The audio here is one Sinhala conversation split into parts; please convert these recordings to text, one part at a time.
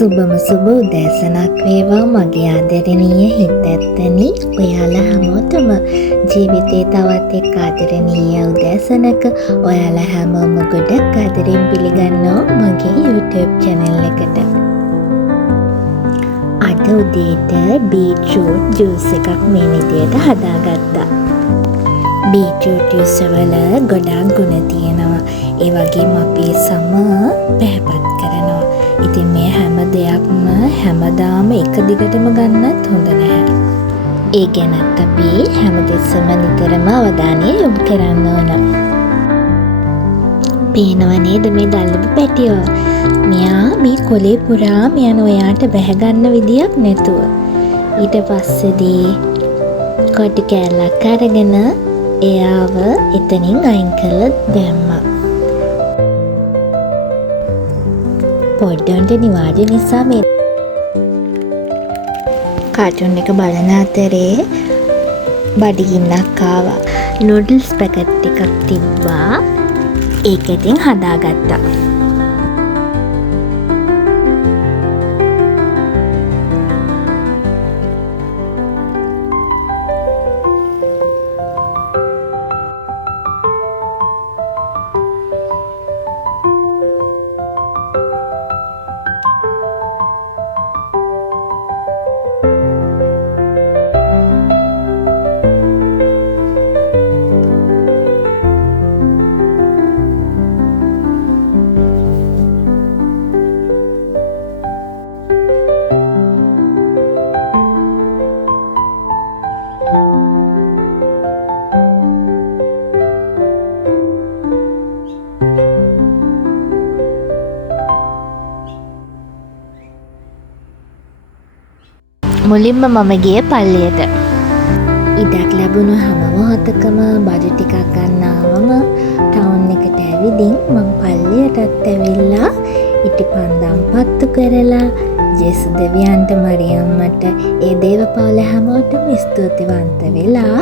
සුබම සුබ උදෑසනක් වේවා මගේ ආදරණීය හිත් ඇත්තනි. ඔයාලා හැමෝටම ජීවිතේ තවත් එක් ආදරණීය උදෑසනක ඔයාලා හැමෝම ගොඩක් ආදරෙන් පිළිගන්නවා මගේ YouTube channel එකට. අද උදේට බීට්‍රූට් ජූස් එකක් මේ විදියට හදාගත්තා. බීට්‍රූට් ජූස් වල ගොඩාක් ගුණ තියෙනවා. ඒ වගේම අපේ සම පැහැපත් කරනවා. ඉතින් මේ හැම දෙයක්ම හැමදාම එක දිගටම ගන්නත් හොඳ නැහැ. ඒ ගැනත් අපි හැමතිස්සම නිතරම අවධානය යොමු කරන්න ඕන. පේනව නේද මේ දල්ලපු පැටියෝ? මෙයා මේ කොලේ පුරාම යන ඔයාට බැහැගන්න විදියක් නැතුව. ඊට පස්සේදී කොටි කෑල්ලක් අරගෙන එයාව එතනින් අයින් කරලා දැම්මා. පොඩ්ඩන්ට නිවාඩු නිසා මේ කාටුන් එක බලන අතරේ බඩගින්නක් ආවා. නූඩල්ස් පැකට් ටිකක් තිබ්බා. ඒක ඉතින් හදාගත්තා. මුලින්ම මම ගියේ පල්ලියට. ඉඩක් ලැබුණු හැම මොහොතකම බඩු ටිකක් ගන්නාවම ටවුන් එකට ඇවිදින් මම පල්ලියටත් ඇවිල්ලා ඉටිපන්දම් පත්තු කරලා ජේසු දෙවියන්ට මරියම්මට ඒ දේවපාල හැමෝටම ස්තුතිවන්ත වෙලා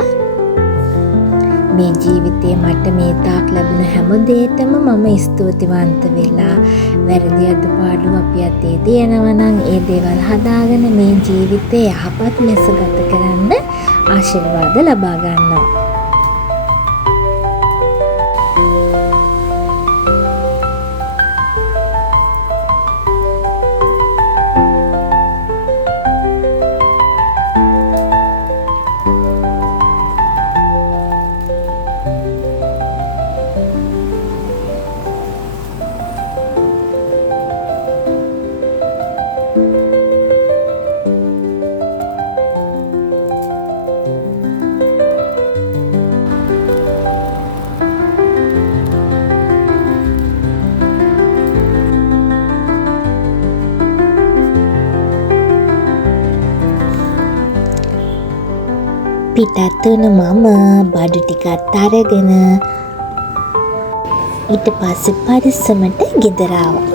මේ ජීවිතේ මට මේ තාක් ලැබුණු හැම දෙයකටම මම ස්තුතිවන්ත වෙලා වැරදි අඩුපාඩු අපි අතේ තියෙනවා නම් ඒ දේවල් හදාගෙන මේ ජීවිතේ යහපත් ලෙස ගත කරන්න ආශිර්වාද ලබා ගන්නවා. පිටත් වුණ මම බඩු ටිකත් අරගෙන ඊට පස්සේ පරිස්සමට ගෙදර ආවා.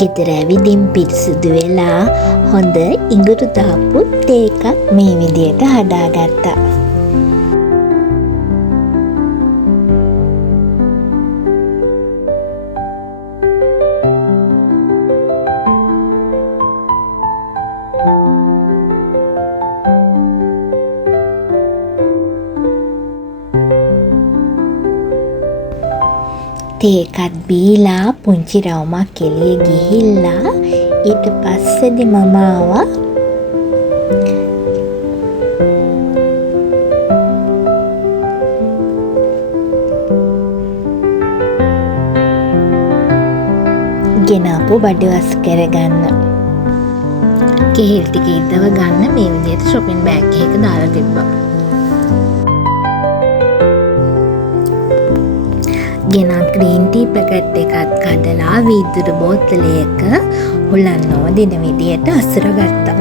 ගෙදර ඇවිදින් පිරිසිදු වෙලා හොඳ ඉඟුරු දාපු තේ එකක් මේ විදියට හදාගත්තා. තේ එකත් බීලා පුංචි රවුමක් එළිය ගිහිල්ලා ඊට පස්සේදී මම ආවා ගෙනාපු බඩු වස් කරගන්න. කෙහෙල් ටික ඉදව ගන්න මේ විදිහට shopping bag එකක දාලා තිබ්බා. ගෙනා ග්‍රීන් ටී පැකට් එකත් කඩලා වීදුරු බෝතලයක හුලන්නව දින විදියට අසුර ගත්තා.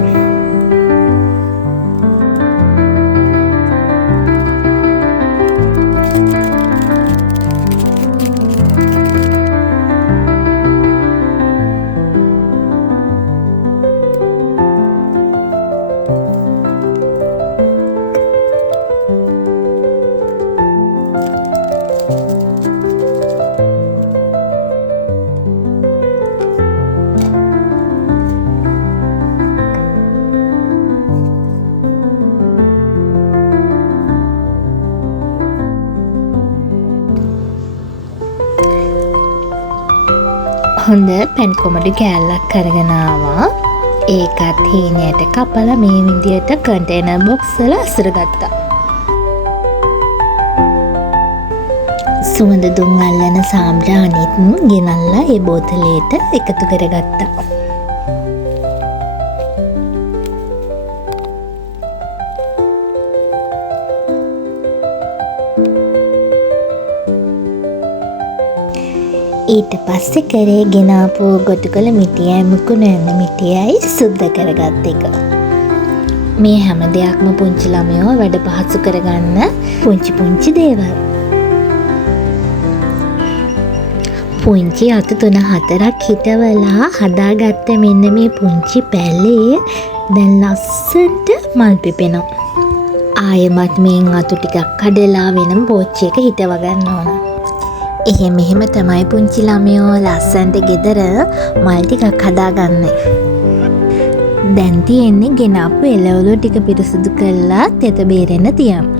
හොඳ පැන් කොමඩු කෑල්ලක් අරගෙන ආවා. ඒකත් හීනයට කපලා මේ විදියට කන්ටේනර් බොක්ස් වල අසුරගත්තා. සුවඳ දුම් අල්ලන සාම්බ්‍රාණිත් ගෙනල්ලා ඒ බෝතලයට එකතු කරගත්තා. ඊට පස්සේ කරේ ගෙනාපු ගොටුකොළ මිටියයි මුකුණු ඇඳ මිටියයි සුද්ධ කරගත් එක. මේ හැම දෙයක්ම පුංචි ළමයෝ වැඩ පහසු කරගන්න පුංචි පුංචි දේවල්. පුංචි අතු 3-4ක් හිටවලා හදාගත්ත මෙන්න මේ පුංචි පැලේ දැන් ලස්සනට මල් පිපෙනවා. ආයෙමත් මේන් අතු ටිකක් කඩලා වෙනම පෝච්චියක හිටව ගන්න ඕන. එහෙම තමයි පුංචි ළමයෝ ලස්සනට ගෙදර මල් ටිකක් හදාගන්නේ. දැන් තියෙන්නේ ගෙනාපු එළවලු ටික පිරිසිදු කරලා තෙත බේරෙන්න තියමු.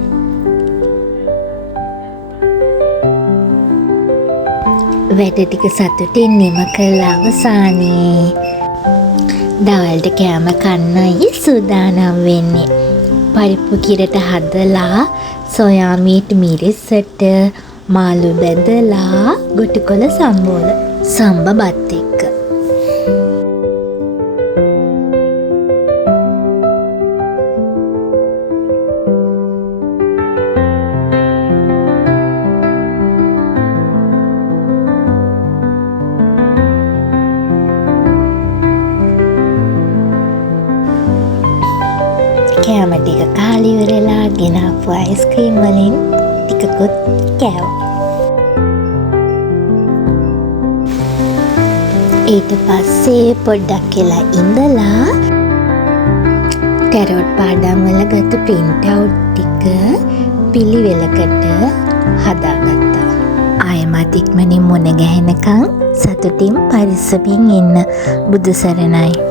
වැඩ ටික සතුටින් නිම කළා අවසානයේ දවල්ට කෑම කන්නයි සූදානම් වෙන්නේ. පරිප්පු කිරට හදලා සොයා මීට් මිරිස්සට මාළු බැදලා ගොටුකොළ සම්බෝල සම්බ බත් එක්ක. කෑම ටික කාලි ඉවරලා ගෙනාපු අයිස්ක්‍රීම් වලින් ටිකකුත් කෑවා. ඊට පස්සේ පොඩ්ඩක් කියලා ඉඳලා ටැරොට් පාඩම් වල ගත්ත print out ටික පිළිවෙලකට හදාගත්තා. ආයෙමත් ඉක්මනින් මුණ ගැහෙනකන් සතුටින් පරිස්සමින් ඉන්න. බුදු සරණයි.